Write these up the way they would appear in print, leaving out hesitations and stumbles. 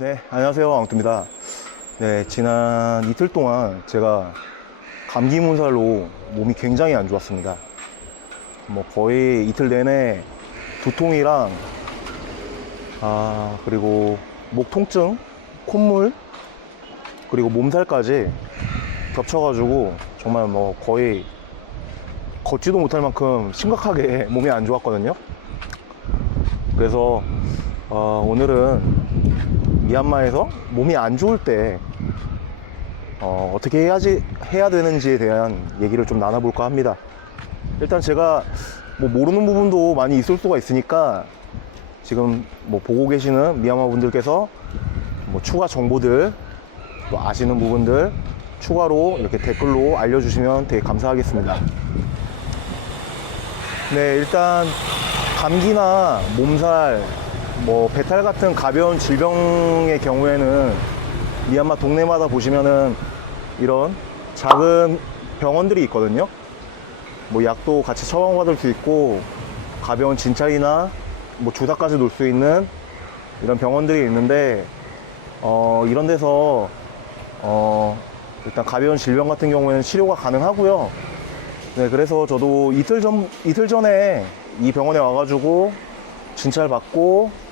네, 안녕하세요. 앙뚜입니다. 네, 지난 이틀 동안 제가 감기 문살로 몸이 굉장히 안 좋았습니다. 거의 이틀 내내 두통이랑 그리고 목 통증, 콧물, 그리고 몸살까지 겹쳐가지고 정말 거의 걷지도 못할 만큼 심각하게 몸이 안 좋았거든요. 그래서 오늘은 미얀마에서 몸이 안 좋을 때 어떻게 해야 되는지에 대한 얘기를 좀 나눠볼까 합니다. 일단 제가 모르는 부분도 많이 있을 수가 있으니까 지금 보고 계시는 미얀마 분들께서 추가 정보들, 또 아시는 부분들 추가로 이렇게 댓글로 알려주시면 되게 감사하겠습니다. 네, 일단 감기나 몸살, 배탈 같은 가벼운 질병의 경우에는 미얀마 동네마다 보시면은 이런 작은 병원들이 있거든요. 약도 같이 처방받을 수 있고, 가벼운 진찰이나 주사까지 놓을 수 있는 이런 병원들이 있는데, 이런 데서 일단 가벼운 질병 같은 경우에는 치료가 가능하고요. 네, 그래서 저도 이틀 전에 이 병원에 와가지고 진찰 받고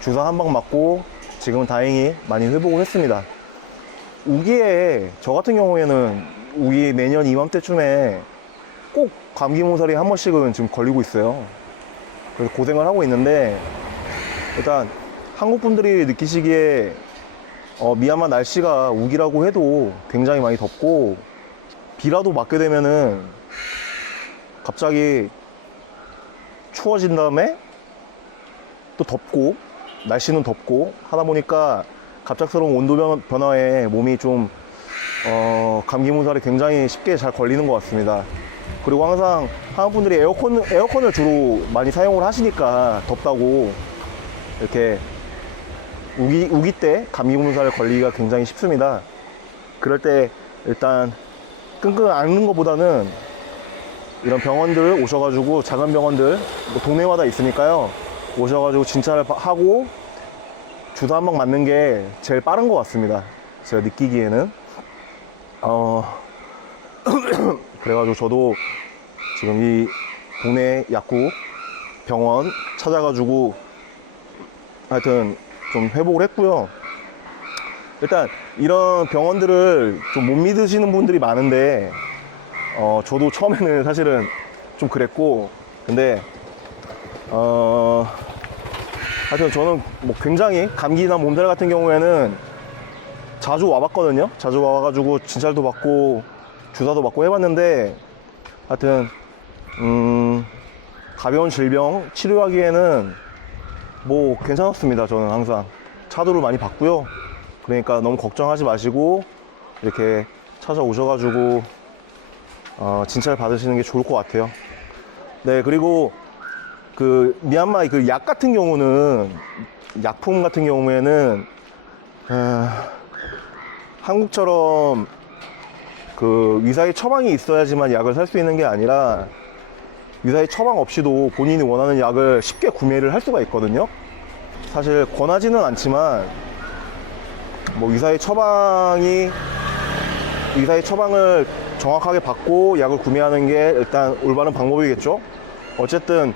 주사 한 방 맞고 지금은 다행히 많이 회복을 했습니다. 우기에 저 같은 경우에는 우기 매년 이맘때쯤에 꼭 감기 몸살이 한 번씩은 지금 걸리고 있어요. 그래서 고생을 하고 있는데, 일단 한국 분들이 느끼시기에 미얀마 날씨가 우기라고 해도 굉장히 많이 덥고, 비라도 맞게 되면은 갑자기 추워진 다음에 또 덥고, 날씨는 덥고 하다 보니까 갑작스러운 온도 변화에 몸이 좀 감기 몸살이 굉장히 쉽게 잘 걸리는 것 같습니다. 그리고 항상 한국 분들이 에어컨을 주로 많이 사용을 하시니까 덥다고 이렇게 우기 때 감기 몸살에 걸리기가 굉장히 쉽습니다. 그럴 때 일단 끙끙 앓는 것보다는 이런 병원들 오셔가지고, 작은 병원들 동네마다 있으니까요, 오셔가지고 진찰을 하고 주사 한 방 맞는 게 제일 빠른 것 같습니다, 제가 느끼기에는. 그래가지고 저도 지금 이 동네 약국 병원 찾아가지고 하여튼 좀 회복을 했고요. 일단 이런 병원들을 좀 못 믿으시는 분들이 많은데, 저도 처음에는 사실은 좀 그랬고, 근데 하여튼 저는 굉장히 감기나 몸살 같은 경우에는 자주 와봤거든요. 자주 와가지고 진찰도 받고 주사도 받고 해봤는데, 하여튼 가벼운 질병 치료하기에는 괜찮았습니다. 저는 항상 차도를 많이 봤고요. 그러니까 너무 걱정하지 마시고 이렇게 찾아오셔가지고 진찰 받으시는 게 좋을 것 같아요. 네, 그리고 미얀마 약 같은 경우는, 약품 같은 경우에는 한국처럼 의사의 처방이 있어야지만 약을 살 수 있는 게 아니라, 의사의 처방 없이도 본인이 원하는 약을 쉽게 구매를 할 수가 있거든요. 사실 권하지는 않지만 의사의 처방을 정확하게 받고 약을 구매하는 게 일단 올바른 방법이겠죠. 어쨌든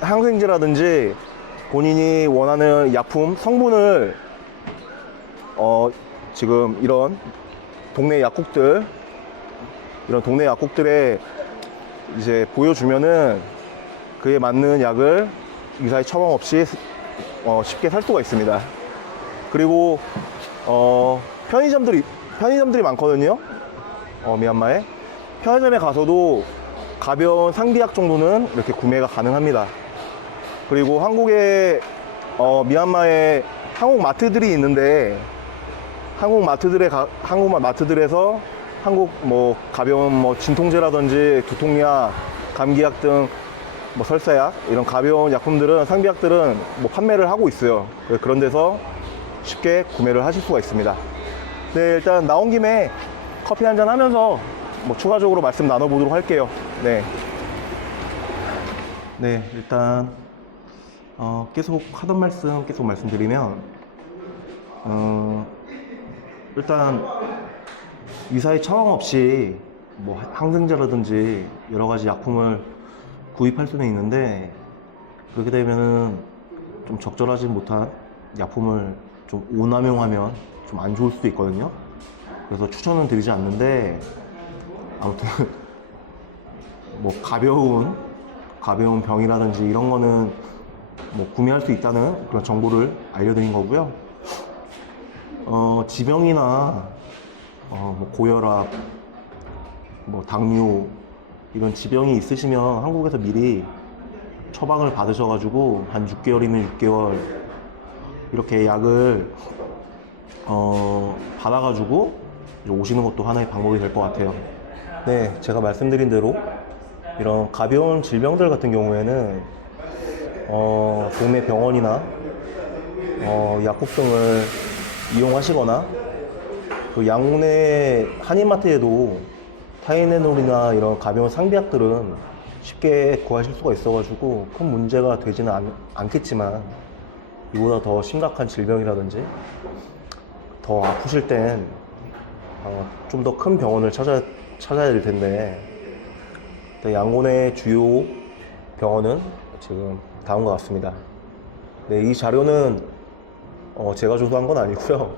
항생제라든지 본인이 원하는 약품 성분을 지금 이런 동네 약국들에 이제 보여주면은 그에 맞는 약을 의사의 처방 없이 쉽게 살 수가 있습니다. 그리고 편의점들이 많거든요. 미얀마에 편의점에 가서도 가벼운 상비약 정도는 이렇게 구매가 가능합니다. 그리고 미얀마에 한국 마트들이 있는데, 한국 마트들에서 가벼운 진통제라든지 두통약, 감기약 등 설사약, 이런 가벼운 약품들은, 상비약들은 판매를 하고 있어요. 그런 데서 쉽게 구매를 하실 수가 있습니다. 네, 일단 나온 김에 커피 한잔 하면서 추가적으로 말씀 나눠보도록 할게요. 네, 일단 계속 하던 말씀드리면, 일단 의사의 처방 없이 뭐 항생제라든지 여러 가지 약품을 구입할 수는 있는데, 그렇게 되면은 좀 적절하지 못한 약품을 좀 오남용하면 좀 안 좋을 수도 있거든요. 그래서 추천은 드리지 않는데, 아무튼 뭐 가벼운 병이라든지 이런 거는 뭐 구매할 수 있다는 그런 정보를 알려드린 거고요. 지병이나 뭐 고혈압, 뭐 당뇨 이런 지병이 있으시면 한국에서 미리 처방을 받으셔가지고 한 6개월이면 6개월 이렇게 약을 받아가지고 오시는 것도 하나의 방법이 될 것 같아요. 네, 제가 말씀드린 대로 이런 가벼운 질병들 같은 경우에는 동네 병원이나 약국 등을 이용하시거나, 그 양문의 한인마트에도 타이레놀이나 이런 가벼운 상비약들은 쉽게 구하실 수가 있어가지고 큰 문제가 되지는 않겠지만, 이보다 더 심각한 질병이라든지 더 아프실 땐 좀 더 큰 병원을 찾아야 될 텐데, 양곤의 주요 병원은 지금 다음과 같습니다. 네, 이 자료는 제가 조사한 건 아니고요.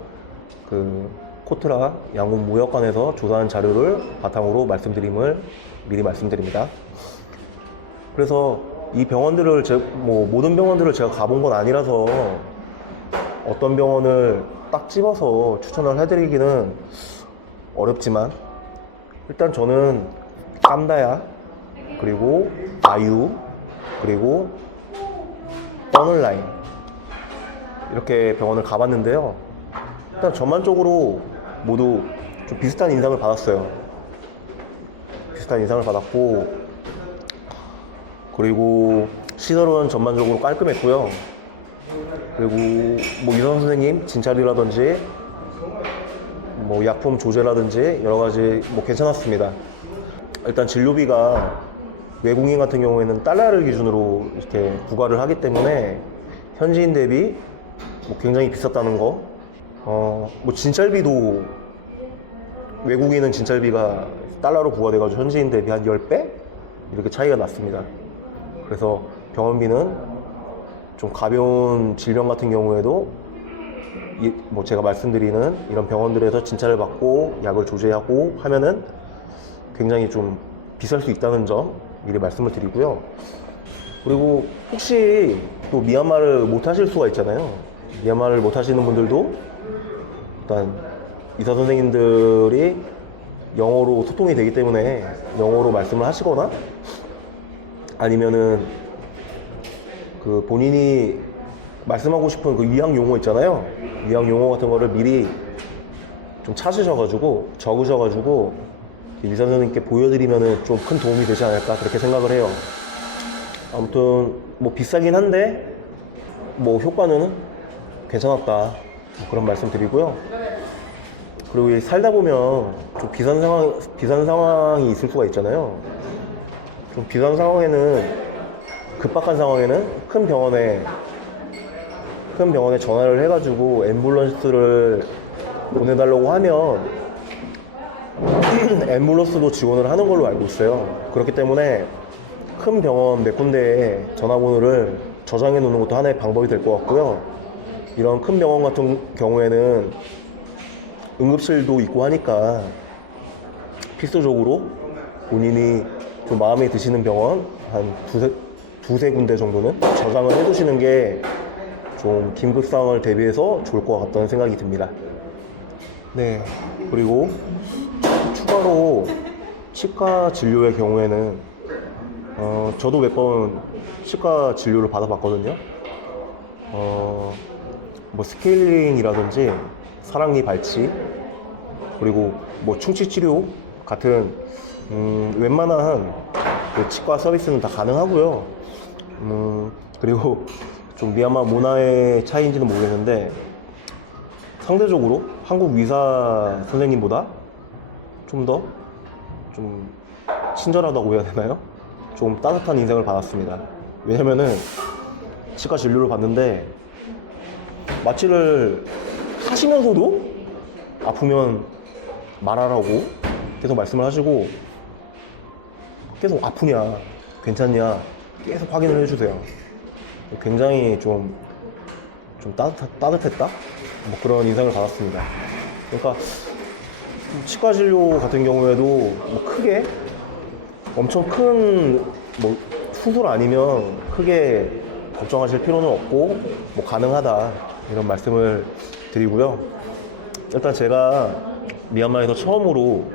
그 코트라 양곤 무역관에서 조사한 자료를 바탕으로 말씀드림을 미리 말씀드립니다. 그래서 이 병원들을 모든 병원들을 제가 가본 건 아니라서 어떤 병원을 딱 집어서 추천을 해드리기는 어렵지만, 일단 저는 깜다야, 그리고 아유, 그리고 떠늘라인 이렇게 병원을 가봤는데요. 일단 전반적으로 모두 좀 비슷한 인상을 받았어요. 비슷한 인상을 받았고, 그리고 시설은 전반적으로 깔끔했고요. 그리고 뭐 의사 선생님 진찰이라든지 뭐 약품 조제라든지 여러 가지 뭐 괜찮았습니다. 일단 진료비가 외국인 같은 경우에는 달러를 기준으로 이렇게 부과를 하기 때문에 현지인 대비 뭐 굉장히 비쌌다는 거. 뭐 진찰비도 외국인은 진찰비가 달러로 부과돼가지고 현지인 대비 한 10배? 이렇게 차이가 났습니다. 그래서 병원비는 좀 가벼운 질병 같은 경우에도 뭐 제가 말씀드리는 이런 병원들에서 진찰을 받고 약을 조제하고 하면은 굉장히 좀 비쌀 수 있다는 점 미리 말씀을 드리고요. 그리고 혹시 또 미얀마를 못 하실 수가 있잖아요. 미얀마를 못 하시는 분들도 일단 의사 선생님들이 영어로 소통이 되기 때문에 영어로 말씀을 하시거나, 아니면은 그 본인이 말씀하고 싶은 그 의학 용어 있잖아요. 의학 용어 같은 거를 미리 좀 찾으셔가지고 적으셔가지고 의사 선생님께 보여드리면은 좀 큰 도움이 되지 않을까 그렇게 생각을 해요. 아무튼 뭐 비싸긴 한데 뭐 효과는 괜찮았다 그런 말씀 드리고요. 그리고 살다 보면 좀 비싼 상황이 있을 수가 있잖아요. 좀 비싼 상황에는, 급박한 상황에는 큰 병원에 전화를 해가지고 앰뷸런스를 보내달라고 하면 앰뷸런스도 지원을 하는 걸로 알고 있어요. 그렇기 때문에 큰 병원 몇 군데에 전화번호를 저장해 놓는 것도 하나의 방법이 될 것 같고요. 이런 큰 병원 같은 경우에는 응급실도 있고 하니까 필수적으로 본인이 좀 마음에 드시는 병원 한 두세 군데 정도는 저장을 해두시는 게 좀 긴급 상황을 대비해서 좋을 것 같다는 생각이 듭니다. 네, 그리고 추가로 치과 진료의 경우에는 저도 몇 번 치과 진료를 받아봤거든요. 뭐 스케일링이라든지 사랑니 발치, 그리고 뭐 충치 치료 같은 웬만한 그 치과 서비스는 다 가능하고요. 그리고 좀 미얀마 문화의 차이인지는 모르겠는데, 상대적으로 한국 의사 선생님보다 좀 더 좀 친절하다고 해야 되나요? 좀 따뜻한 인상을 받았습니다. 왜냐면은 치과 진료를 받는데 마취를 하시면서도 아프면 말하라고 계속 말씀을 하시고 계속 아프냐 괜찮냐 계속 확인을 해주세요. 굉장히 좀 따뜻했다? 뭐 그런 인상을 받았습니다. 그러니까 치과 진료 같은 경우에도 뭐 크게 엄청 큰 뭐 수술 아니면 크게 걱정하실 필요는 없고 뭐 가능하다 이런 말씀을 드리고요. 일단 제가 미얀마에서 처음으로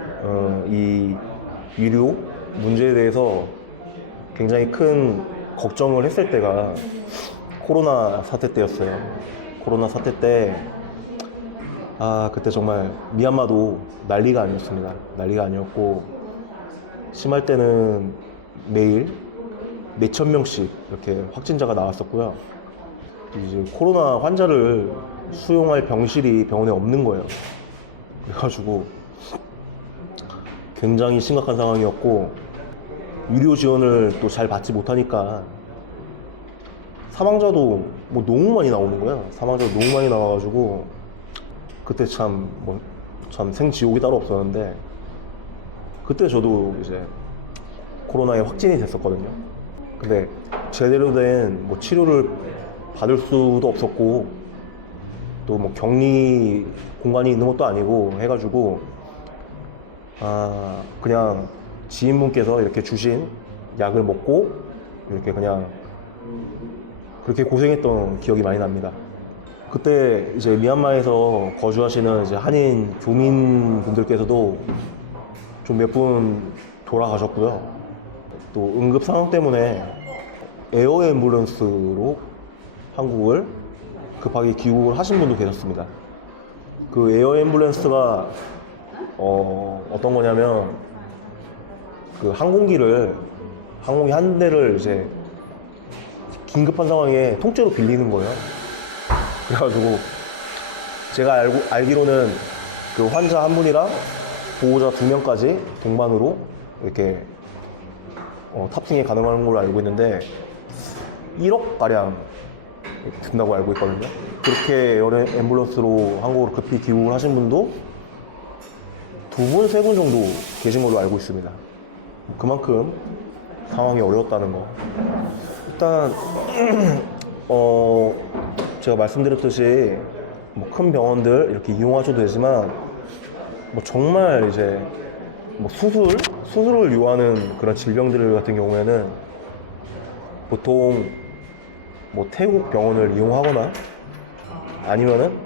이 위료 문제에 대해서 굉장히 큰 걱정을 했을 때가 코로나 사태 때였어요. 코로나 사태 때 그때 정말 미얀마도 난리가 아니었습니다. 난리가 아니었고 심할 때는 매일 몇천 명씩 이렇게 확진자가 나왔었고요. 이제 코로나 환자를 수용할 병실이 병원에 없는 거예요. 그래가지고 굉장히 심각한 상황이었고 의료 지원을 또 잘 받지 못하니까 사망자도 뭐 너무 많이 나오는 거예요. 사망자도 너무 많이 나와가지고 그때 참 생지옥이 따로 없었는데 그때 저도 이제 코로나에 확진이 됐었거든요. 근데 제대로 된 뭐 치료를 받을 수도 없었고 또 뭐 격리 공간이 있는 것도 아니고 해가지고 그냥 지인분께서 이렇게 주신 약을 먹고 이렇게 그냥 그렇게 고생했던 기억이 많이 납니다. 그때 이제 미얀마에서 거주하시는 이제 한인 교민분들께서도 좀 몇 분 돌아가셨고요. 또 응급 상황 때문에 에어 앰뷸런스로 한국을 급하게 귀국을 하신 분도 계셨습니다. 그 에어 앰뷸런스가 어떤 거냐면 그 항공기 한 대를 이제 긴급한 상황에 통째로 빌리는 거예요. 그래가지고 제가 알기로는 그 환자 한 분이랑 보호자 2명까지 동반으로 이렇게 탑승이 가능한 걸로 알고 있는데 1억가량 든다고 알고 있거든요. 그렇게 에어 앰뷸런스로 한국으로 급히 귀국을 하신 분도 2분, 3분 정도 계신 걸로 알고 있습니다. 그만큼 상황이 어려웠다는 거. 일단 제가 말씀드렸듯이 뭐 큰 병원들 이렇게 이용하셔도 되지만 뭐 정말 이제 뭐 수술을 요하는 그런 질병들 같은 경우에는 보통 뭐 태국 병원을 이용하거나 아니면은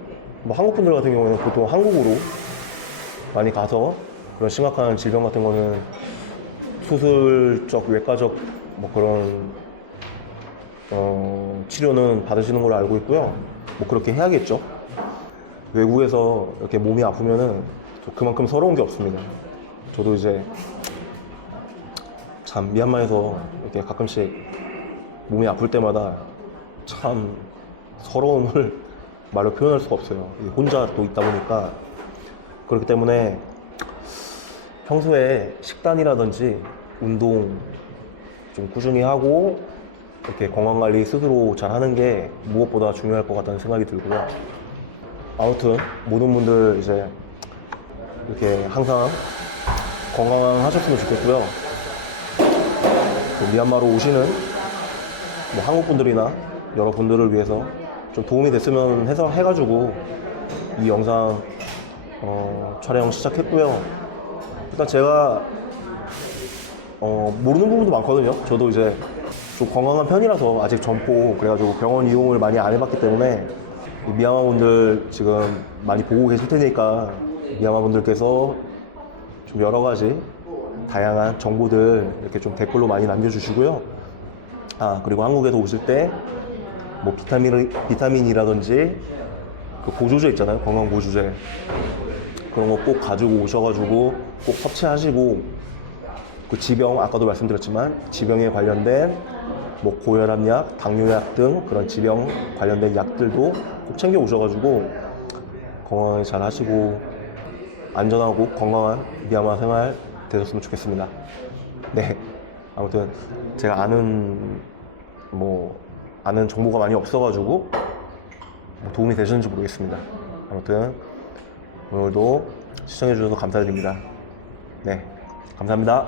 뭐 한국 분들 같은 경우에는 보통 한국으로 많이 가서 그런 심각한 질병 같은 거는 수술적 외과적 뭐 그런 치료는 받으시는 걸로 알고 있고요. 뭐 그렇게 해야겠죠. 외국에서 이렇게 몸이 아프면은 그만큼 서러운 게 없습니다. 저도 이제 참 미얀마에서 이렇게 가끔씩 몸이 아플 때마다 참 서러움을 말로 표현할 수가 없어요. 혼자 또 있다 보니까. 그렇기 때문에 평소에 식단이라든지 운동 좀 꾸준히 하고 이렇게 건강관리 스스로 잘 하는 게 무엇보다 중요할 것 같다는 생각이 들고요. 아무튼 모든 분들 이제 이렇게 항상 건강하셨으면 좋겠고요. 또 미얀마로 오시는 뭐 한국 분들이나 여러분들을 위해서 좀 도움이 됐으면 해서 해가지고 이 영상 촬영 시작했고요. 일단 제가 모르는 부분도 많거든요. 저도 이제 좀 건강한 편이라서 아직 젊고 그래가지고 병원 이용을 많이 안 해봤기 때문에 미얀마 분들 지금 많이 보고 계실 테니까 미얀마 분들께서 좀 여러 가지 다양한 정보들 이렇게 좀 댓글로 많이 남겨주시고요. 그리고 한국에서 오실 때 뭐 비타민이라든지 그 보조제 있잖아요. 건강 보조제 그런 거 꼭 가지고 오셔가지고 꼭 섭취하시고 그 지병 아까도 말씀드렸지만 지병에 관련된 뭐 고혈압약, 당뇨약 등 그런 지병 관련된 약들도 꼭 챙겨 오셔가지고 건강하게 잘 하시고 안전하고 건강한 미얀마 생활 되셨으면 좋겠습니다. 네, 아무튼 제가 아는 정보가 많이 없어가지고 도움이 되셨는지 모르겠습니다. 아무튼 오늘도 시청해 주셔서 감사드립니다. 네, 감사합니다.